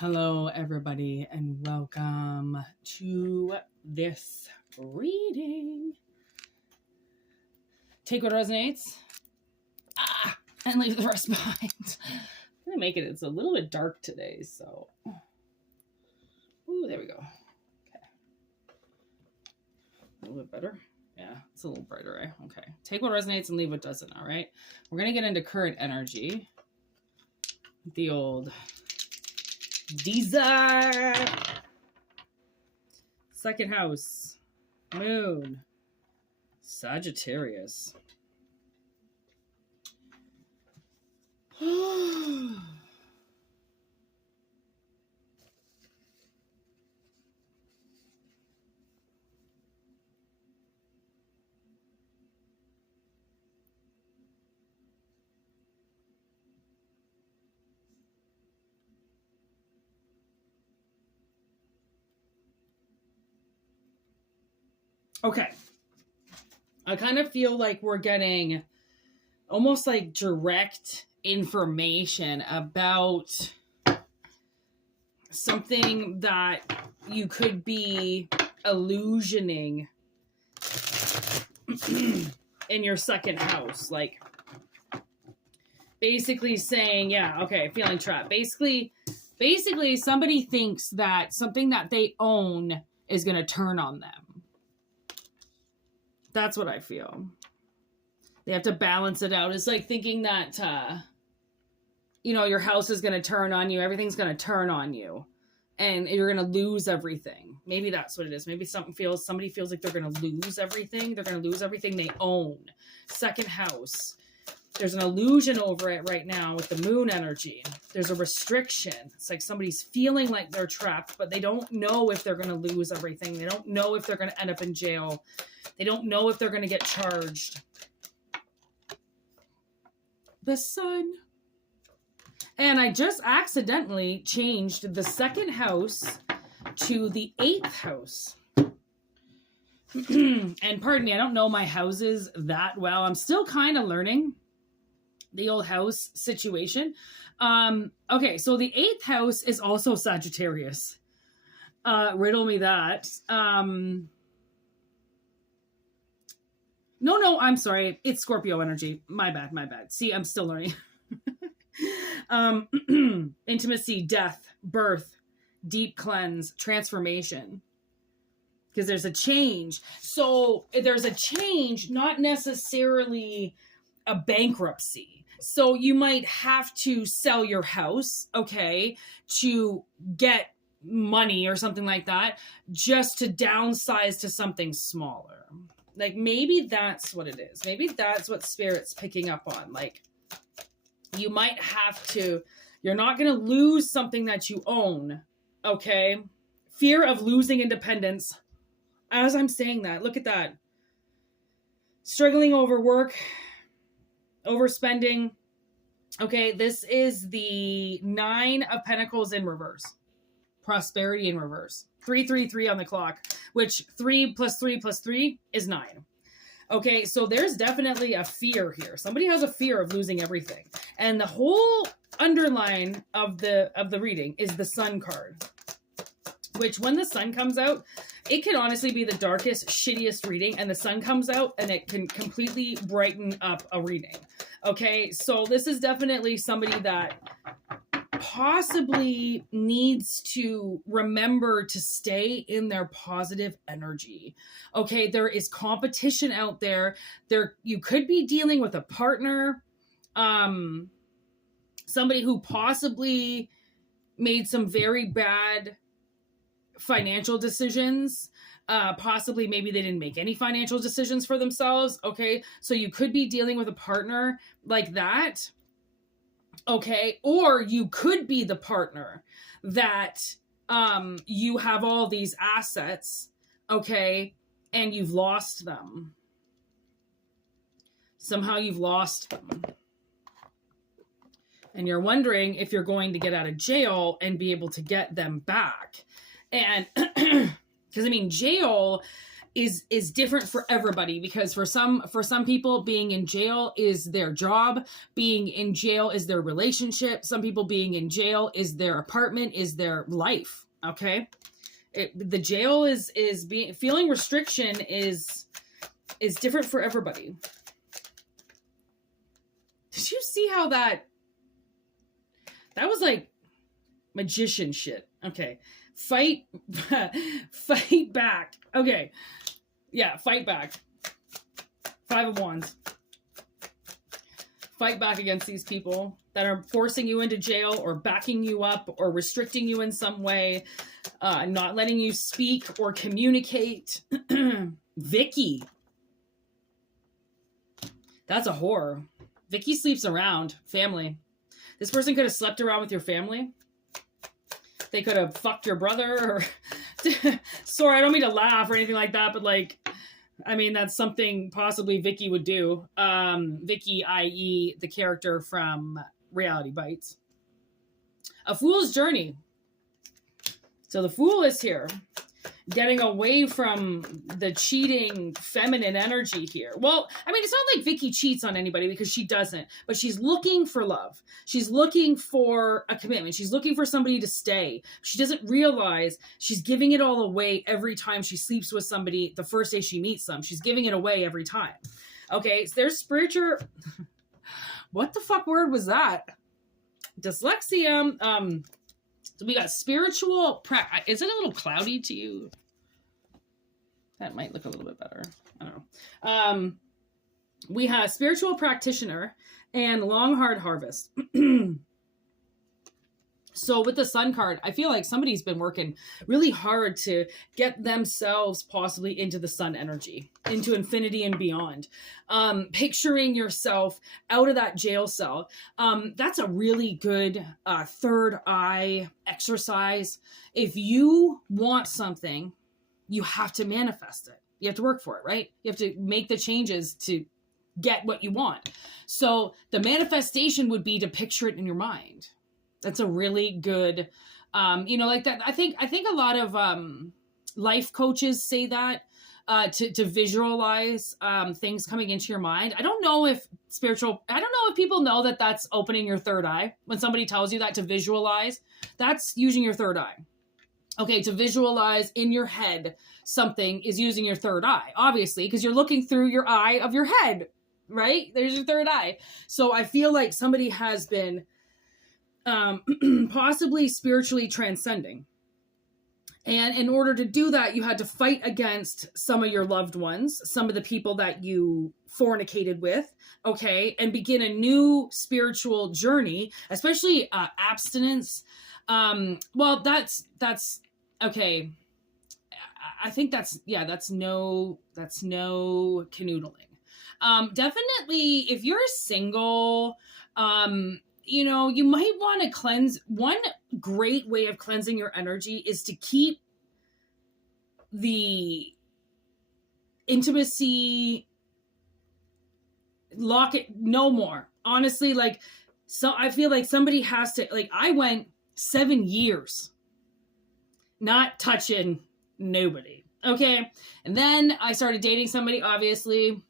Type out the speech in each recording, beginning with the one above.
Hello, everybody, and welcome to this reading. Take what resonates, and leave the rest behind. I'm gonna make it. It's a little bit dark today, so. Ooh, there we go. Okay. A little bit better. Yeah, it's a little brighter, right? Okay. Take what resonates and leave what doesn't. All right. We're gonna get into current energy. The old. Desire. Second house. Moon. Sagittarius. Okay. I kind of feel like we're getting almost like direct information about something that you could be illusioning in your second house. Like basically saying, yeah, okay, feeling trapped. Basically somebody thinks that something that they own is going to turn on them. That's what I feel. They have to balance it out. It's like thinking that, your house is going to turn on you. Everything's going to turn on you. And you're going to lose everything. Maybe that's what it is. Maybe somebody feels like they're going to lose everything. They're going to lose everything they own. Second house. There's an illusion over it right now with the moon energy. There's a restriction. It's like somebody's feeling like they're trapped, but they don't know if they're going to lose everything. They don't know if they're going to end up in jail. They don't know if they're going to get charged. The sun. And I just accidentally changed the second house to the 8th house. And pardon me, I don't know my houses that well. I'm still kind of learning the old house situation. Okay, so the 8th house is also Sagittarius. Riddle me that. No, I'm sorry. It's Scorpio energy. My bad. See, I'm still learning. Intimacy, death, birth, deep cleanse, transformation. Because there's a change. So there's a change, not necessarily a bankruptcy. So you might have to sell your house, okay, to get money or something like that, just to downsize to something smaller. Like maybe that's what it is. Maybe that's what Spirit's picking up on. Like you might have to, you're not going to lose something that you own, okay? Fear of losing independence. As I'm saying that, look at that. Struggling over work, overspending. Okay, this is the 9 of Pentacles in reverse. Prosperity in reverse. 333 on the clock, which 3 plus 3 plus 3 is 9. Okay, so there's definitely a fear here. Somebody has a fear of losing everything. And the whole underline of the reading is the Sun card. Which when the sun comes out, it can honestly be the darkest, shittiest reading, and the sun comes out and it can completely brighten up a reading. Okay, so this is definitely somebody that possibly needs to remember to stay in their positive energy. Okay, there is competition out there. You could be dealing with a partner, somebody who possibly made some very bad financial decisions. Possibly maybe they didn't make any financial decisions for themselves. Okay, so you could be dealing with a partner like that. Okay, or you could be the partner that you have all these assets, okay, and you've lost them. Somehow you've lost them. And you're wondering if you're going to get out of jail and be able to get them back. And because, I mean, jail is different for everybody, because for some people, being in jail is their job, being in jail is their relationship, some people being in jail is their apartment, is their life. Okay, the jail is being, feeling restriction is different for everybody. Did you see how that was like magician shit? Okay, fight back. Okay, yeah, fight back. 5 of Wands. Fight back against these people that are forcing you into jail or backing you up or restricting you in some way, not letting you speak or communicate. Vicky. That's a whore. Vicky sleeps around family. This person could have slept around with your family. They could have fucked your brother, or sorry, I don't mean to laugh or anything like that, but like, I mean, that's something possibly Vicky would do. Vicky, i.e. the character from Reality Bites. A Fool's Journey. So the Fool is here, getting away from the cheating feminine energy here. Well, I mean, it's not like Vicky cheats on anybody, because she doesn't, but she's looking for love. She's looking for a commitment. She's looking for somebody to stay. She doesn't realize she's giving it all away every time she sleeps with somebody the first day she meets them. She's giving it away every time. Okay, so there's spiritual... What the fuck word was that? Dyslexia. So we got spiritual... Is it a little cloudy to you? That might look a little bit better. I don't know. We have spiritual practitioner and long hard harvest. So with the Sun card, I feel like somebody's been working really hard to get themselves possibly into the Sun energy, into infinity and beyond. Picturing yourself out of that jail cell. That's a really good third eye exercise. If you want something, you have to manifest it. You have to work for it, right? You have to make the changes to get what you want. So the manifestation would be to picture it in your mind. That's a really good, like that. I think a lot of life coaches say that to visualize things coming into your mind. I don't know if people know that that's opening your third eye. When somebody tells you that to visualize, that's using your third eye. Okay, to visualize in your head something is using your third eye, obviously, because you're looking through your eye of your head, right? There's your third eye. So I feel like somebody has been possibly spiritually transcending. And in order to do that, you had to fight against some of your loved ones, some of the people that you fornicated with, okay, and begin a new spiritual journey, especially abstinence. Well, that's okay. I think that's no canoodling. Definitely if you're single, you might want to cleanse. One great way of cleansing your energy is to keep the intimacy, lock it, no more. Honestly, so I feel like somebody has to, I went 7 years not touching nobody. Okay. And then I started dating somebody, obviously.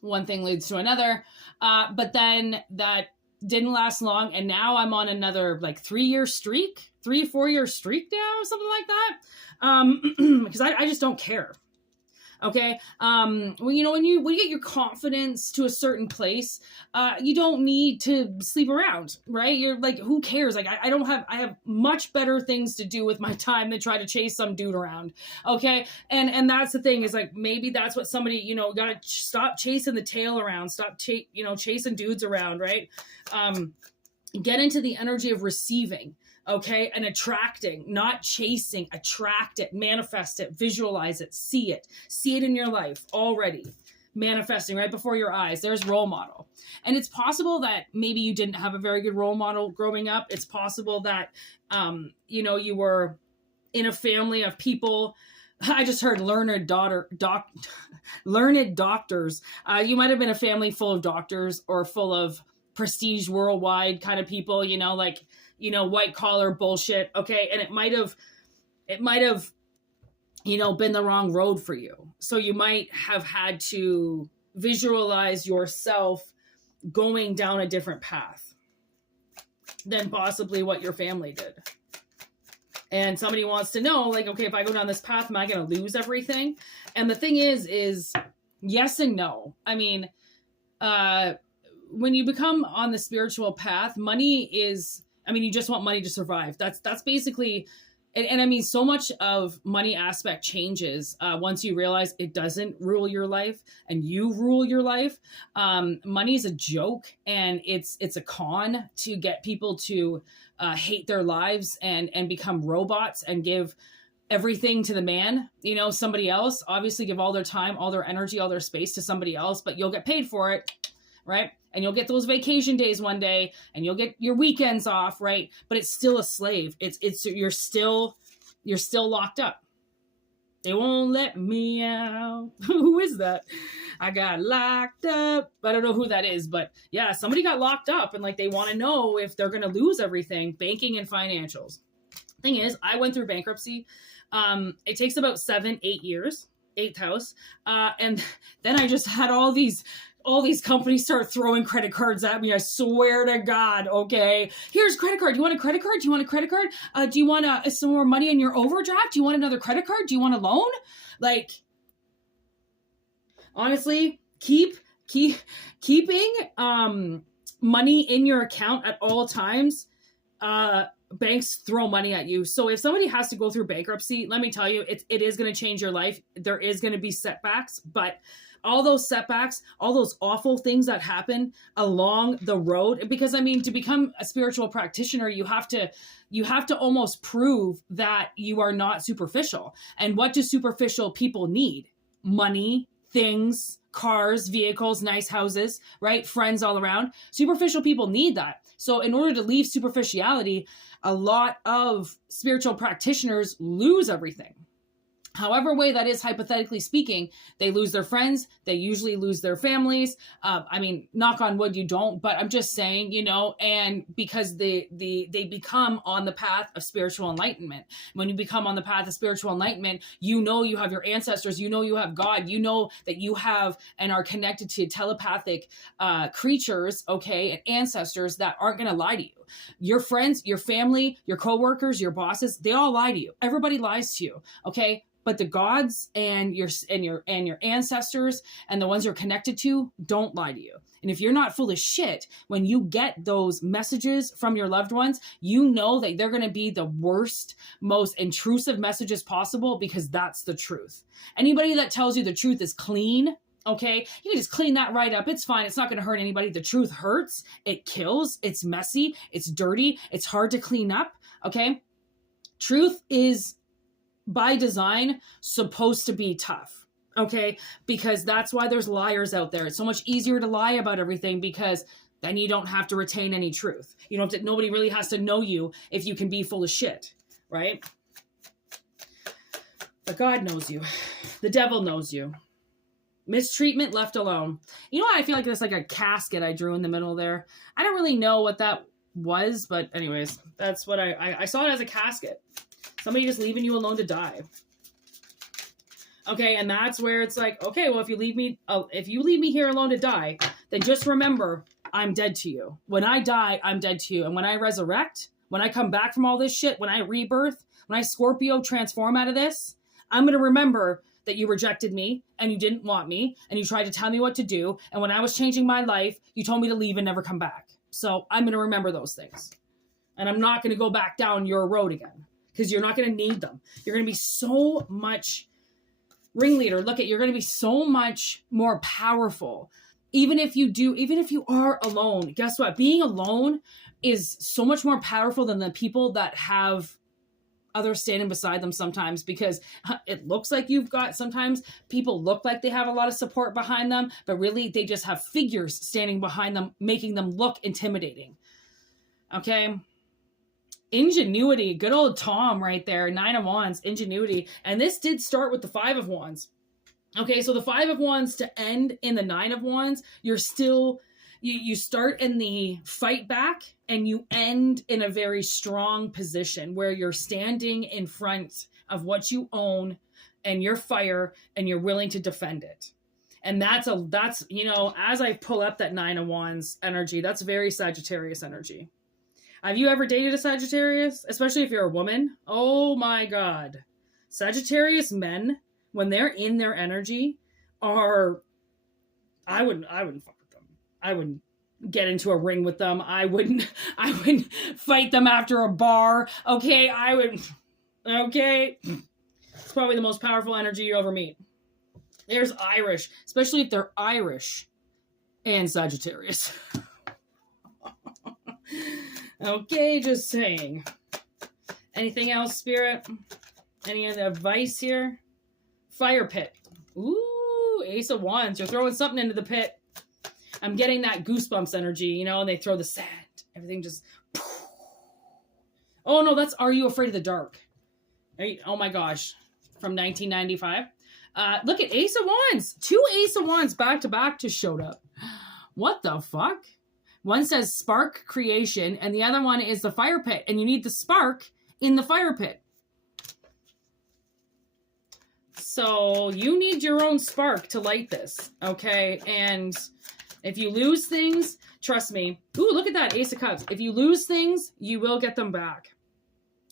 One thing leads to another. But then that didn't last long. And now I'm on another 3-4-year streak now, something like that. Because I just don't care. Okay. When you get your confidence to a certain place, you don't need to sleep around, right? You're who cares? I have much better things to do with my time than try to chase some dude around. Okay. And that's the thing is maybe that's what somebody, gotta stop chasing the tail around, stop chasing dudes around, right? Get into the energy of receiving. Okay. And attracting, not chasing, attract it, manifest it, visualize it, see it in your life already, manifesting right before your eyes. There's role model. And it's possible that maybe you didn't have a very good role model growing up. It's possible that, you were in a family of people. I just heard learned doctors. You might've been a family full of doctors or full of prestige worldwide kind of people, white collar bullshit. Okay. And it might have been the wrong road for you. So you might have had to visualize yourself going down a different path than possibly what your family did. And somebody wants to know, like, okay, if I go down this path, am I going to lose everything? And the thing is yes and no. I mean, when you become on the spiritual path, money is, I mean, you just want money to survive. That's basically, and I mean, so much of money aspect changes once you realize it doesn't rule your life and you rule your life. Money is a joke, and it's a con to get people to hate their lives and become robots and give everything to the man, somebody else. Obviously give all their time, all their energy, all their space to somebody else, but you'll get paid for it, right? And you'll get those vacation days one day, and you'll get your weekends off, right? But it's still a slave. You're still locked up. They won't let me out. Who is that? I got locked up. I don't know who that is, but yeah, somebody got locked up, and like they want to know if they're going to lose everything, banking and financials. Thing is, I went through bankruptcy. It takes about 7-8 years, 8th house. And then I just had all these companies start throwing credit cards at me. I swear to God. Okay. Here's credit card. Do you want a credit card? Do you want a credit card? Do you want some more money in your overdraft? Do you want another credit card? Do you want a loan? Like, honestly, keeping, money in your account at all times, banks throw money at you. So if somebody has to go through bankruptcy, let me tell you, it is going to change your life. There is going to be setbacks, but all those setbacks, all those awful things that happen along the road, because I mean, to become a spiritual practitioner, you have to almost prove that you are not superficial. And what do superficial people need? Money, things, cars, vehicles, nice houses, right? Friends all around. Superficial people need that. So in order to leave superficiality, a lot of spiritual practitioners lose everything. However way that is, hypothetically speaking, they lose their friends. They usually lose their families. I mean, knock on wood, you don't, but I'm just saying, and because they become on the path of spiritual enlightenment. When you become on the path of spiritual enlightenment, you have your ancestors, you have God, you know that you have and are connected to telepathic creatures, okay, and ancestors that aren't going to lie to you. Your friends, your family, your coworkers, your bosses, they all lie to you. Everybody lies to you, okay? But the gods and your ancestors and the ones you're connected to don't lie to you. And if you're not full of shit, when you get those messages from your loved ones, you know that they're going to be the worst, most intrusive messages possible, because that's the truth. Anybody that tells you the truth is clean, okay, you can just clean that right up. It's fine. It's not going to hurt anybody. The truth hurts. It kills. It's messy. It's dirty. It's hard to clean up, okay? Truth is, by design, supposed to be tough, okay? Because that's why there's liars out there. It's so much easier to lie about everything, because then you don't have to retain any truth. Nobody really has to know you if you can be full of shit, right? But God knows you. The devil knows you. Mistreatment, left alone. You know what? I feel like there's like a casket I drew in the middle there. I don't really know what that was, but anyways, that's what I saw it as, a casket. Somebody just leaving you alone to die. Okay, and that's where it's like, okay, well, if you leave me here alone to die, then just remember, I'm dead to you. When I die, I'm dead to you. And when I resurrect, when I come back from all this shit, when I rebirth, when I Scorpio transform out of this, I'm going to remember that you rejected me and you didn't want me and you tried to tell me what to do. And when I was changing my life, you told me to leave and never come back. So I'm going to remember those things. And I'm not going to go back down your road again, because you're not going to need them. You're going to be so much ringleader. You're going to be so much more powerful. Even if you are alone, guess what? Being alone is so much more powerful than the people that have others standing beside them sometimes, because it looks like sometimes people look like they have a lot of support behind them, but really they just have figures standing behind them, making them look intimidating. Okay. Ingenuity, good old Tom right there, 9 of Wands, ingenuity. And this did start with the 5 of Wands. Okay, so the 5 of Wands to end in the 9 of Wands, you're still, you start in the fight back and you end in a very strong position where you're standing in front of what you own, and you're fire and you're willing to defend it. And that's, you know, as I pull up that 9 of Wands energy, that's very Sagittarius energy. Have you ever dated a Sagittarius? Especially if you're a woman? Oh my God. Sagittarius men, when they're in their energy, I wouldn't fuck with them. I wouldn't get into a ring with them. I wouldn't fight them after a bar. Okay, okay. It's probably the most powerful energy you ever meet. There's Irish, especially if they're Irish and Sagittarius. Okay, just saying. Anything else, Spirit? Any other advice here? Fire pit. Ooh, Ace of Wands. You're throwing something into the pit. I'm getting that goosebumps energy, you know, and they throw the sand. Everything just... Oh, no, that's Are You Afraid of the Dark? Oh, my gosh. From 1995. Look at Ace of Wands. 2 Ace of Wands back to back just showed up. What the fuck? One says spark creation, and the other one is the fire pit, and you need the spark in the fire pit. So you need your own spark to light this, okay? And if you lose things, trust me. Ooh, look at that, Ace of Cups. If you lose things, you will get them back.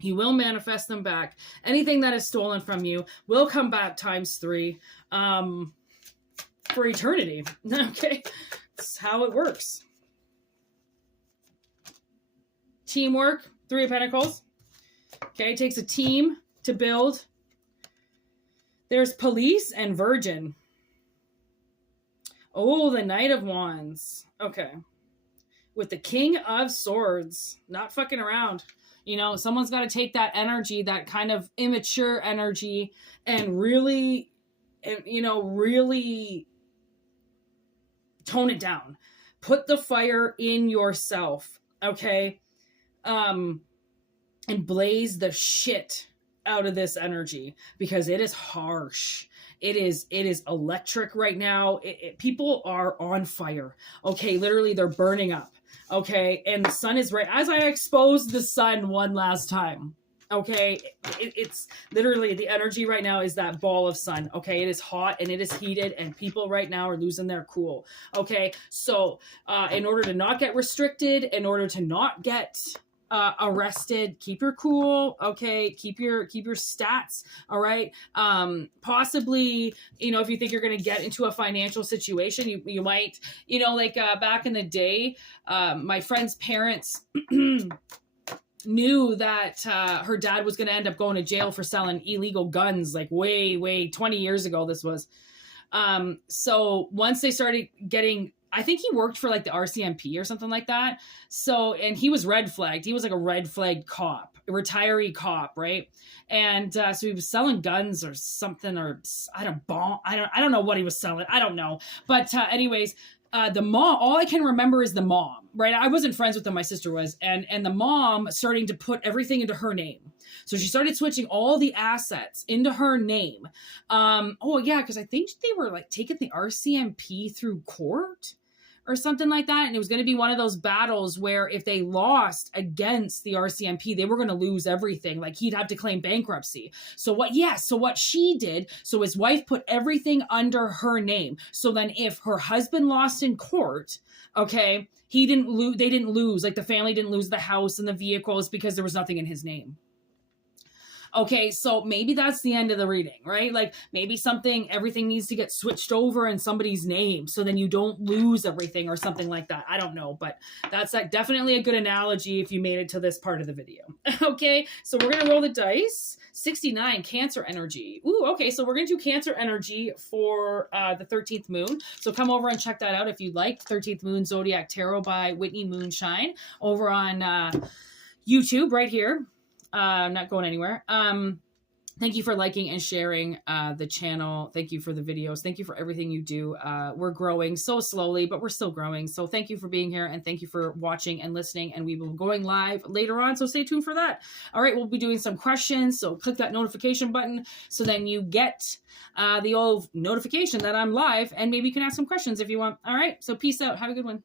You will manifest them back. Anything that is stolen from you will come back ×3 for eternity, okay? That's how it works. Teamwork, 3 of Pentacles. Okay, it takes a team to build. There's Police and Virgin. Oh, the Knight of Wands. Okay. With the King of Swords. Not fucking around. You know, someone's got to take that energy, that kind of immature energy, and really, you know, really tone it down. Put the fire in yourself, okay? And blaze the shit out of this energy, because it is harsh. It is electric right now. People are on fire. Okay, literally they're burning up. Okay, and the sun is right. As I exposed the sun one last time. Okay, it's literally the energy right now is that ball of sun. Okay, it is hot and it is heated, and people right now are losing their cool. Okay, so in order to not get restricted, in order to not get arrested, keep your cool. Okay, keep your stats. All right. Possibly, you know, if you think you're going to get into a financial situation, you might, you know, like back in the day, my friend's parents knew that her dad was going to end up going to jail for selling illegal guns, like way 20 years ago this was. So once they started getting, I think he worked for like the RCMP or something like that. So, and he was red flagged. He was like a red flag cop, a retiree cop, right? And so he was selling guns or something, or I don't know what he was selling. I don't know. But anyways, the mom, all I can remember is the mom, right? I wasn't friends with them. My sister was. And the mom starting to put everything into her name. So she started switching all the assets into her name. Oh yeah, because I think they were like taking the RCMP through court or something like that. And it was going to be one of those battles where if they lost against the RCMP, they were going to lose everything. Like he'd have to claim bankruptcy. So what she did, so his wife put everything under her name. So then if her husband lost in court, okay, they didn't lose, like the family didn't lose the house and the vehicles because there was nothing in his name. Okay, so maybe that's the end of the reading, right? Like maybe everything needs to get switched over in somebody's name so then you don't lose everything or something like that. I don't know, but that's like definitely a good analogy if you made it to this part of the video. Okay, so we're going to roll the dice. 69, Cancer energy. Ooh, okay, so we're going to do Cancer energy for the 13th moon. So come over and check that out if you'd like. 13th Moon Zodiac Tarot by Whitney Moonshine over on YouTube right here. I'm not going anywhere. Thank you for liking and sharing the channel. Thank you for the videos. Thank you for everything you do. We're growing so slowly, but we're still growing. So thank you for being here, and thank you for watching and listening. And we will be going live later on, so stay tuned for that. All right, we'll be doing some questions. So click that notification button so then you get the old notification that I'm live, and maybe you can ask some questions if you want. All right, so peace out. Have a good one.